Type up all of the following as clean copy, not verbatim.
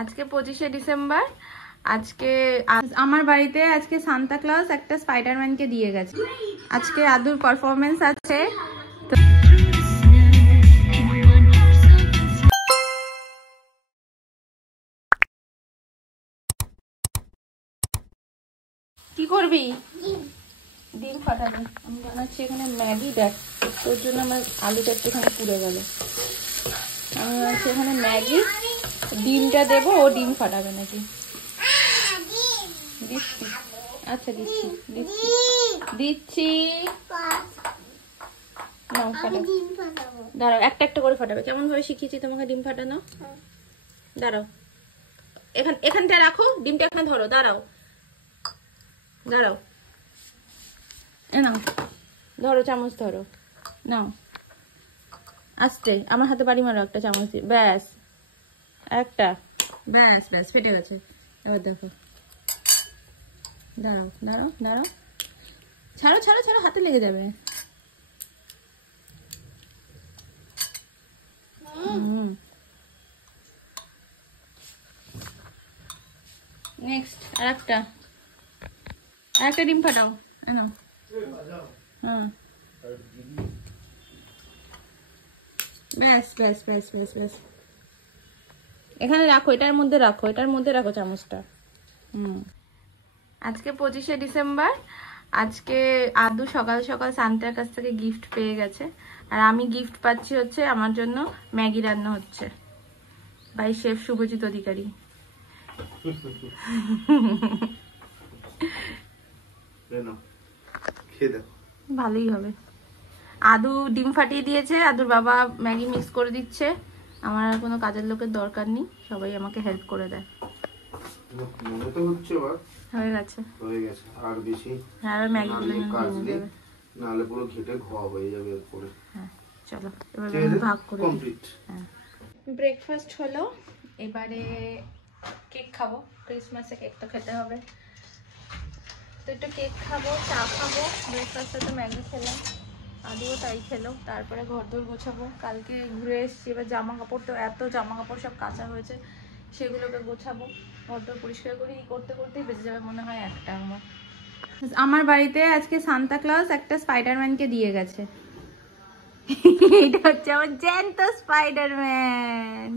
আজকে 25শে ডিসেম্বর। আজকে আমার বাড়িতে আজকে সান্তা ক্লজ একটা স্পাইডারম্যানকে দিয়ে গেছে। আজকে আদুর পারফরমেন্স আছে। কি করবি? ডিম ফাটাবো। আমি বানাচ্ছি এখানে ম্যাগি। দেখ, তোর জন্য আমার আলুটা একটুখানি পুড়ে গেল। আমি বানাচ্ছি এখানে ম্যাগি, ডিমটা দেবো, ও ডিম ফাটাবে নাকি? দিচ্ছি, আচ্ছা দিচ্ছি দিচ্ছি দিচ্ছি। নাও ফাটাবো। দাঁড়াও, একটা একটা করে ফাটাবে। কেমন ভাবে শিখিয়েছি তোমাকে ডিম ফাটানো? দাঁড়াও, এখানটা রাখো, ডিমটা এখানে ধরো। দাঁড়াও দাঁড়াও, নাও ধরো, চামচ ধরো, নাও আস্তে। আমার হাতে বাড়ি মারো একটা চামচ দিয়ে। ব্যাস, একটা, ব্যাস ব্যাস, ফেটে গেছে। এবার দেখো, দাঁড়াও দাঁড়াও দাঁড়াও, ছাড়ো ছাড়ো ছাড়ো, হাতে লেগে যাবে। নেক্সট আর একটা ডিম ফাটাও। নাও, হ্যাঁ, ব্যাস ব্যাস ব্যাস ব্যাস ব্যাস। এখানে রাখো, এটার মধ্যে রাখো, এটার মধ্যে রাখো চামচটা। আজকে 25শে ডিসেম্বর। আজকে আদু সকাল সকাল সান্তার কাছ থেকে গিফট পেয়ে গেছে, আর আমি গিফট পাচ্ছি হচ্ছে আমার জন্য ম্যাগি রান্না হচ্ছে বাই শেফ শুভজিৎ অধিকারী। ভালোই হবে। আদু ডিম ফাটিয়ে দিয়েছে, আদুর বাবা ম্যাগি মিক্স করে দিচ্ছে। আমার আর কোনো কাজের লোকের দরকার নেই, সবাই আমাকে হেল্প করে দেয়। হয়ে গেছে, আর বেশি আর ম্যাগি গুলো নিয়ে যাবে, নালে পুরো ঘেটে ঘোয়া হয়ে যাবে এরপরে। হ্যাঁ চলো, এবারে ভাগ করে কমপ্লিট। হ্যাঁ, ব্রেকফাস্ট হলো, এবারে কেক খাবো। ক্রিসমাসে কেক তো খেতে হবে, তো একটু কেক খাবো, চা খাবো। ব্রেকফাস্টে তো ম্যাগি খেলাম, আদুও তাই খেলো। তারপরে ঘরদোর গোছাবো। কালকে ঘুরে এসেছি, এবার জামা কাপড় তো এত জামা কাপড় সব কাঁচা হয়েছে, সেগুলোকে গোছাবো। ঘরদোর পরিষ্কার করে করতে করতেই বেঁচে যাবে মনে হয় একটা। আমার বাড়িতে আজকে সান্তা ক্লজ একটা স্পাইডারম্যানকে দিয়ে গেছে। এটা হচ্ছে আমার জ্যান্ত স্পাইডারম্যান।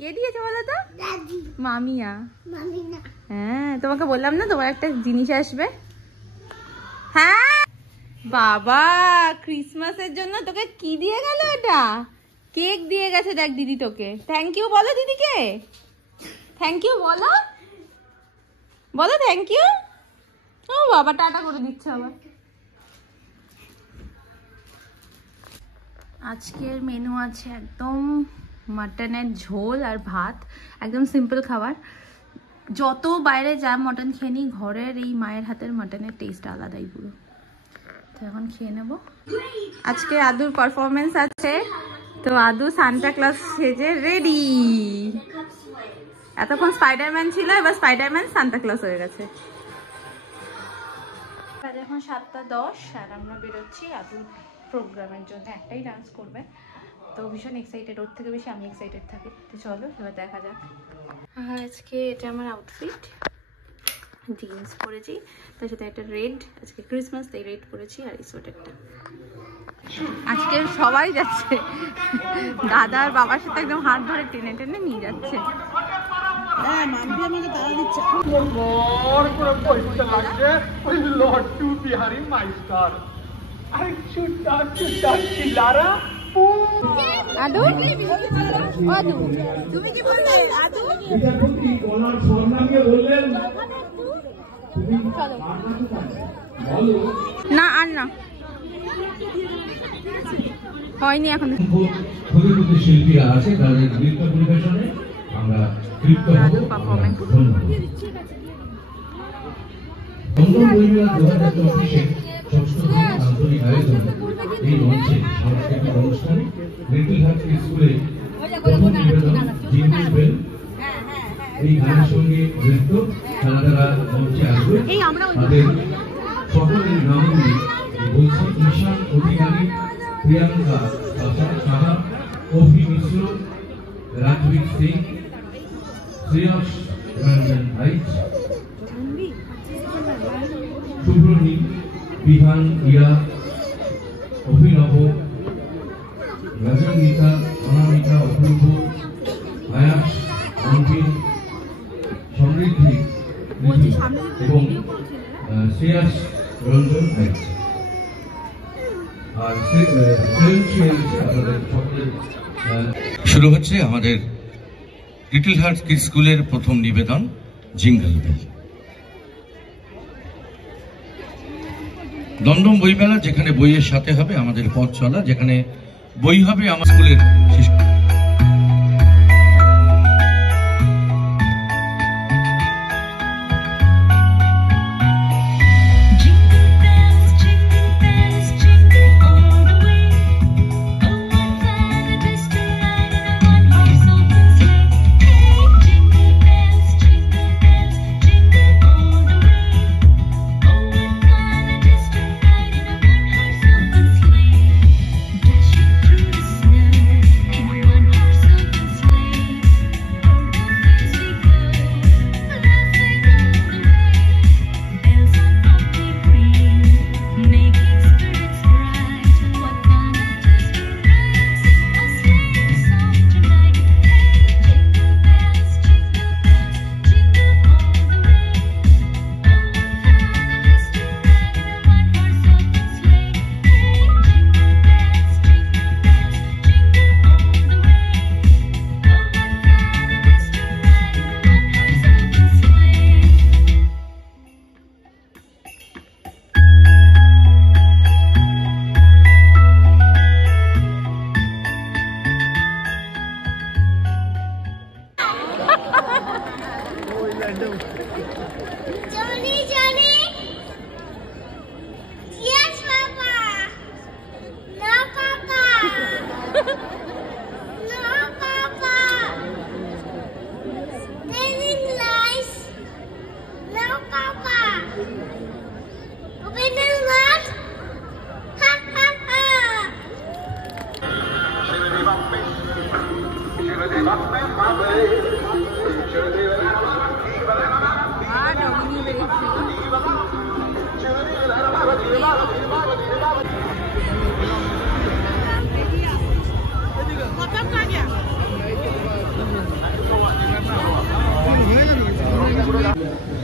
কে দিয়েছে বলো তো? মামিয়া। হ্যাঁ, তোমাকে বললাম না তোমার একটা জিনিস আসবে। হ্যাঁ বাবা, ক্রিসমাসের জন্য তোকে কি দিয়ে গেল? এটা কেক দিয়ে গেছে। দেখ দিদি তোকে থ্যাংক ইউ বলো, দিদিকে থ্যাংক ইউ বলো, বলো থ্যাংক ইউ। ও বাবা, টাটা করে দিচ্ছে আবার। আজকের মেনু আছে একদম মাটনের ঝোল আর ভাত, একদম সিম্পল খাবার। যত বাইরে যা মটন খেয়ে নিই, ঘরের এই মায়ের হাতের মটনের টেস্ট আলাদাই পুরো। তো এখন খেয়ে নেব। আজকে আদুর পারফরমেন্স আছে, তো আদু সান্তা ক্লজ সেজে রেডি। এতক্ষণ স্পাইডারম্যান ছিল, এবার স্পাইডারম্যান সান্তা ক্লজ হয়ে গেছে। এখন 7:10 আর আমরা বেরোচ্ছি আদুর প্রোগ্রামের জন্য। একটাই ডান্স করবে, তো ভীষণ এক্সাইটেড, ওর থেকে বেশি আমি এক্সাইটেড থাকি। তো চলো এবার দেখা যাক। আর আজকে এটা আমার আউটফিট, জিন্স পরেছি, তার সাথে একটা রেড, আজকে ক্রিসমাস তাই রেড পরেছি, আর এই সোয়েটারটা। আজকে সবাই যাচ্ছে, দাদার বাবার সাথে একদম হাত ধরে টেনে টেনে নিয়ে যাচ্ছে। আদু, আদু তুমি কি বললে? আদু না, আর না হয়নি এখন। শিল্পীরা আছে, তাদের নৃত্য পরিবেশনে আমরা তৃপ্ত হব। আন্তরিক আয়োজন এই মঞ্চে সাংস্কৃতিক অনুষ্ঠানে নৃত্যঘাটী স্কুলে প্রথম নিবেদন জিনিস বেল। এই গানের সঙ্গে নৃত্য তারা মঞ্চে আসবে। তাদের সকলের নামগুলি বলছি: ঈশান অধিকারী, প্রিয়াঙ্কা সাহা ও অভি মিশ্র, রাজবীর সিং, শ্রেয়স রঞ্জন আইচ, শুভ্রনী, বিহান, ইয়া, অভিনব, রজনীতা, অনামিকা, অপূর্ব, আয়াস, অনবিন, সমৃদ্ধি এবং শ্রেয়াস রঞ্জন আইচ। আর শুরু হচ্ছে আমাদের লিটল হার্ট কিডস স্কুলের প্রথম নিবেদন, জিঙ্গল বেল। দমদম বইমেলা, যেখানে বইয়ের সাথে হবে আমাদের পথ চলা, যেখানে বই হবে আমার স্কুলের শিশু।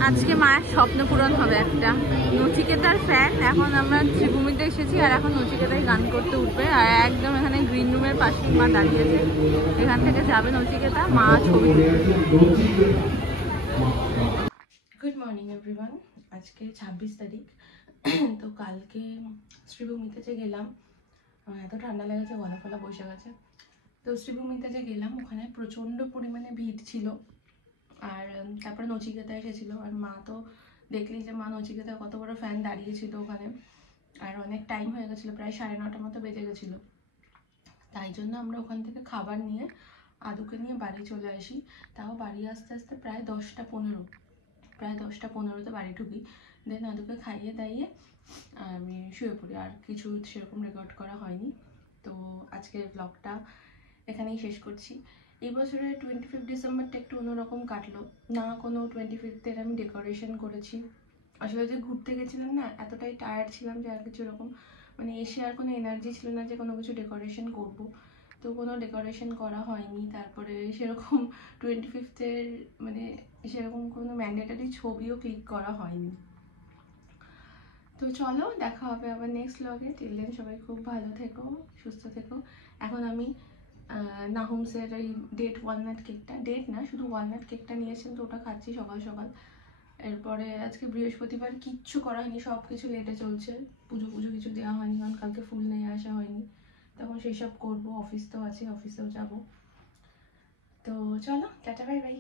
আজকে মায়ের স্বপ্ন পূরণ হবে একটা। নচিকেতার ফ্যান, এখন আমরা ত্রিভূমিতে এসেছি আর এখন নচিকেতাই গান করতে উঠবে। আর একদম এখানে গ্রিন রুমের পাশে মা দাঁড়িয়েছে, এখান থেকে যাবে নচিকেতা, মা ছবি। গুড মর্নিং এভরিওয়ান, আজকে 26 তারিখ। তো কালকে শ্রীভূমিতে যে গেলাম, এত ঠান্ডা লেগেছে, গলা ফলা বসে গেছে। তো শ্রীভূমিতে যে গেলাম ওখানে প্রচণ্ড পরিমাণে ভিড় ছিল। আর তারপরে নচিকেতা এসেছিল, আর মা তো দেখলি যে মা নচিকেতা কত বড় ফ্যান দাঁড়িয়েছিল ওখানে। আর অনেক টাইম হয়ে গেছিলো, প্রায় 9:30 মতো বেজে গেছিলো। তাই জন্য আমরা ওখান থেকে খাবার নিয়ে আদুকে নিয়ে বাড়ি চলে আসি। তাও বাড়ি আস্তে আস্তে প্রায় 10:15 বাড়ি ঢুকি। দেন আদুকে খাইয়ে দাইয়ে আমি শুয়ে পড়ি। আর কিছু সেরকম রেকর্ড করা হয়নি। তো আজকের ব্লগটা এখানেই শেষ করছি। এই বছরের 25 ডিসেম্বরটা একটু অন্যরকম কাটলো না, কোনো 25 আমি ডেকোরেশন করেছি। আসলে যে ঘুরতে গেছিলাম না, এতটাই টায়ার্ড ছিলাম যে আর কিছু এরকম মানে এসে আর কোনো এনার্জি ছিল না যে কোনো কিছু ডেকোরেশন করব। তো কোনো ডেকোরেশন করা হয়নি। তারপরে সেরকম 25 মানে সেরকম কোনো ম্যান্ডেটারি ছবিও ক্লিক করা হয়নি। তো চলো, দেখা হবে আবার নেক্সট ব্লগে। টিল দেন সবাই খুব ভালো থেকো, সুস্থ থেকো। এখন আমি নাহুমসের এই ডেট ওয়ালনাট কেকটা, ডেট না শুধু ওয়ালনাট কেকটা নিয়েছেন, তো ওটা খাচ্ছি সকাল সকাল। এরপরে আজকে বৃহস্পতিবার, কিচ্ছু করা হয়নি, সব কিছু লেটে চলছে। পুজো কিছু দেওয়া হয়নি, কারণ কালকে ফুল নিয়ে আসা হয়নি। তখন সেই সব করবো, অফিস তো আছে, অফিসেও যাব। তো চলো, টাটা, বাই বাই।